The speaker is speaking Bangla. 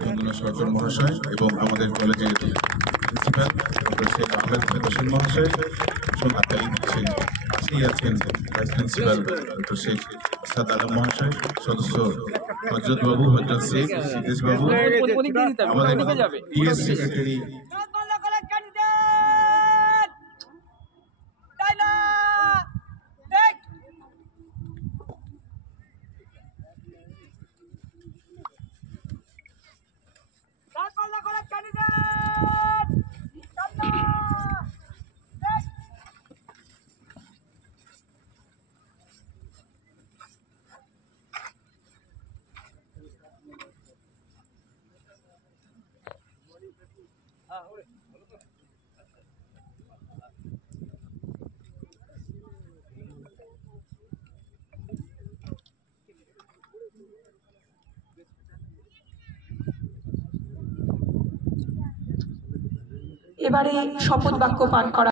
বন্দনা সরকার মহাশয় এবং আমাদের কলেজের প্রিন্সিপাল ডক্টর শেখ আহমেদ হোসেন মহাশয় পাশেই আছেন vice principal doctor Sheikh Asad Alam মহাশয়, সদস্য হজরত বাবু, হজরত শেখ সিদ্দেশ বাবু, আমাদের পিএস সেক্রেটারি এবারে শপথ বাক্য পাঠ করা